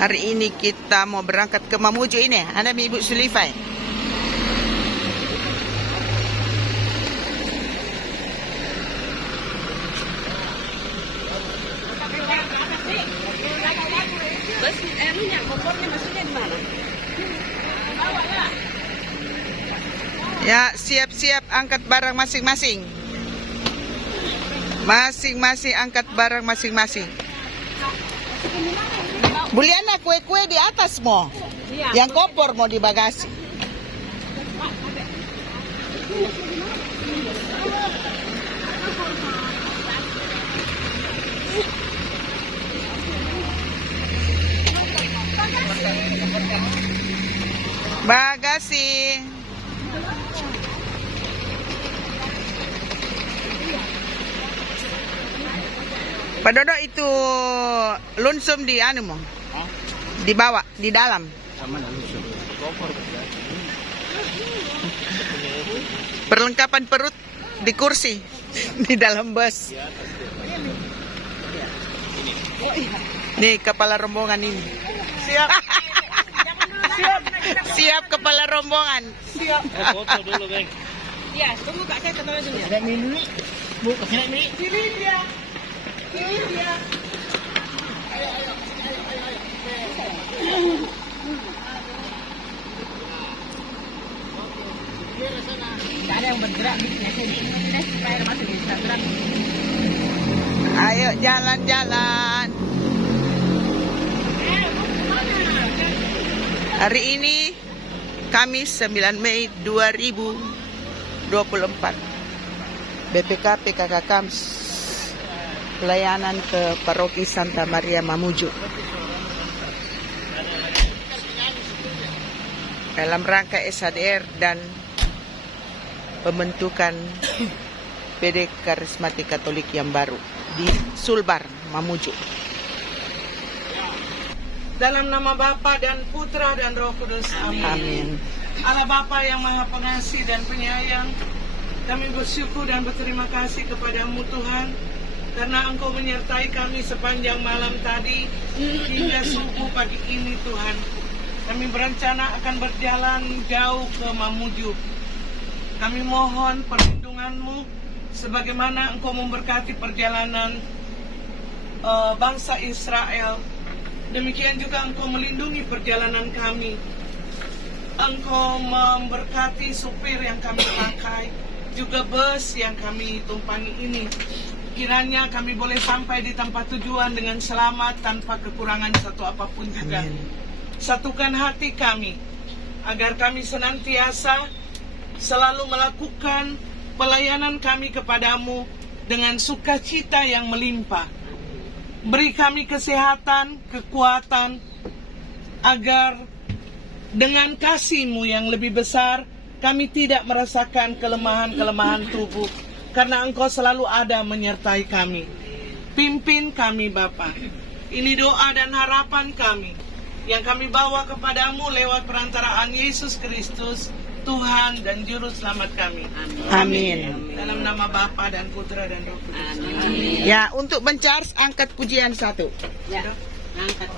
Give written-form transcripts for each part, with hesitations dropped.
Hari ini kita mau berangkat ke Mamuju ini. Ada Ibu Sulifai. Ya, siap-siap angkat barang masing-masing. Masing-masing angkat barang masing-masing. Buliana, kue-kue di atas mo. Yang kompor mau di bagasi. Bagasi. Pak Dodo itu lunsum di anu mo. Dibawa di dalam. Perlengkapan perut di kursi di dalam bus. Nih kepala rombongan ini. Siap. Siap kepala rombongan. Siap. Foto dulu, Bang. Iya, tunggu Kak, saya ketemu dulu. Ada mini. Bu, kesini mini. Sini dia. Sini dia. Tidak ada yang bergerak di sini. Supaya masuk di Instagram. Ayo jalan-jalan. Hari ini Kamis 9 Mei 2024. BPK PKK Kams pelayanan ke Paroki Santa Maria Mamuju. Dalam rangka SHDR dan pembentukan PD Karismatik Katolik yang baru di Sulbar, Mamuju. Dalam nama Bapa dan Putra dan Roh Kudus. Amin. Amin. Allah Bapa yang Maha Pengasih dan Penyayang, kami bersyukur dan berterima kasih kepadamu Tuhan, karena Engkau menyertai kami sepanjang malam tadi hingga subuh pagi ini Tuhan. Kami berencana akan berjalan jauh ke Mamuju. Kami mohon perlindungan-Mu sebagaimana Engkau memberkati perjalanan bangsa Israel. Demikian juga Engkau melindungi perjalanan kami. Engkau memberkati supir yang kami pakai, juga bus yang kami tumpangi ini. Kiranya kami boleh sampai di tempat tujuan dengan selamat tanpa kekurangan satu apapun juga. Amin. Satukan hati kami agar kami senantiasa selalu melakukan pelayanan kami kepadamu dengan sukacita yang melimpah. Beri kami kesehatan, kekuatan, agar dengan kasih-Mu yang lebih besar, kami tidak merasakan kelemahan-kelemahan tubuh, karena Engkau selalu ada menyertai kami. Pimpin kami Bapa. Ini doa dan harapan kami, yang kami bawa kepadamu lewat perantaraan Yesus Kristus, Tuhan dan Juru Selamat kami. Amin. Dalam nama Bapa dan Putra dan Roh Kudus. Amin. Ya, untuk mencharge angkat pujian 1. Ya. Angkat.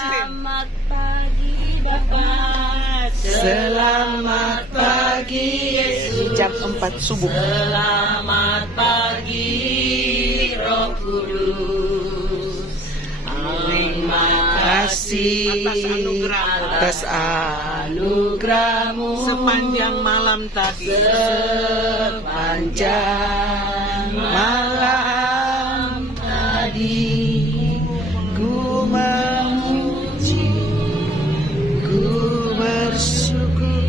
Selamat pagi Bapak. Selamat pagi Yesus. Jam 4 subuh. Selamat pagi Roh Kudus. Terima kasih atas anugerah-Mu sepanjang malam tadi. Sepanjang malam tadi ku memuji, ku bersyukur,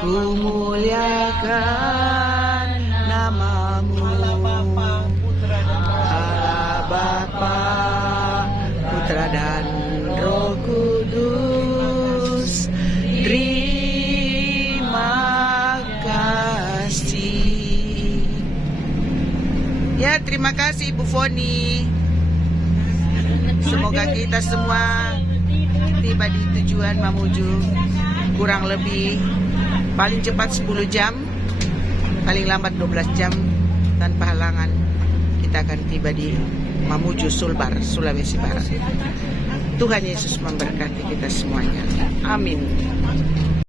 ku muliakan nama-Mu. Allah Bapa, Putra dan Allah Bapa, Putra dan Roh Kudus. Terima kasih. Ya, terima kasih Bu Foni. Semoga kita semua tiba di tujuan Mamuju kurang lebih paling cepat 10 jam, paling lambat 12 jam tanpa halangan kita akan tiba di Mamuju Sulbar, Sulawesi Barat. Tuhan Yesus memberkati kita semuanya. Amin.